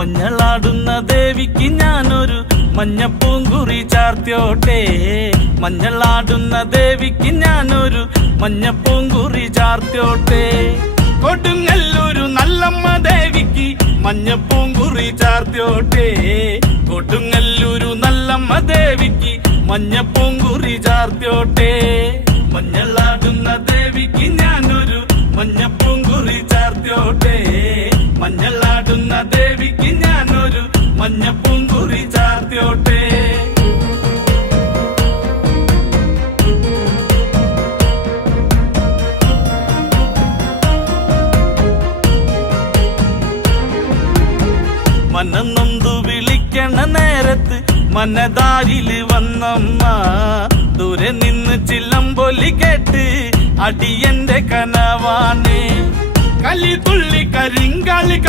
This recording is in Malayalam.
മഞ്ഞളാടുന്ന ദേവിക്ക് ഞാനൊരു മഞ്ഞപ്പൂങ്കുറി ചാർത്തിയോട്ടെ. മഞ്ഞളാടുന്ന ദേവിക്ക് ഞാനൊരു മഞ്ഞപ്പൂങ്കുറി ചാർത്തിയോട്ടെ. കൊടുങ്ങല്ലൂരു നല്ലമ്മ ദേവിക്ക് മഞ്ഞപ്പൂങ്കുറി ചാർത്തിയോട്ടെ. കൊടുങ്ങല്ലൂരു നല്ലമ്മ ദേവിക്ക് മഞ്ഞപ്പൂങ്കുറി ചാർത്തിയോട്ടെ. മഞ്ഞളാടുന്ന ദേവിക്ക് ഞാനൊരു മഞ്ഞപ്പൂങ്കുറി ചാർത്തിയോട്ടെ. മഞ്ഞളാടുന്ന ദേവിക്ക് ഞാനൊരു മഞ്ഞപ്പൂങ്കുറി ചാർത്തിയോട്ടെ. മനന്നൊന്തു വിളിക്കണ നേരത്ത് മനതാരില് വന്നമ്മ. ദൂരെ നിന്ന് ചില്ലമ്പൊലി കേട്ട് അടിയന്റെ കനവാണ്. കലി തുള്ളി കരിങ്കാളി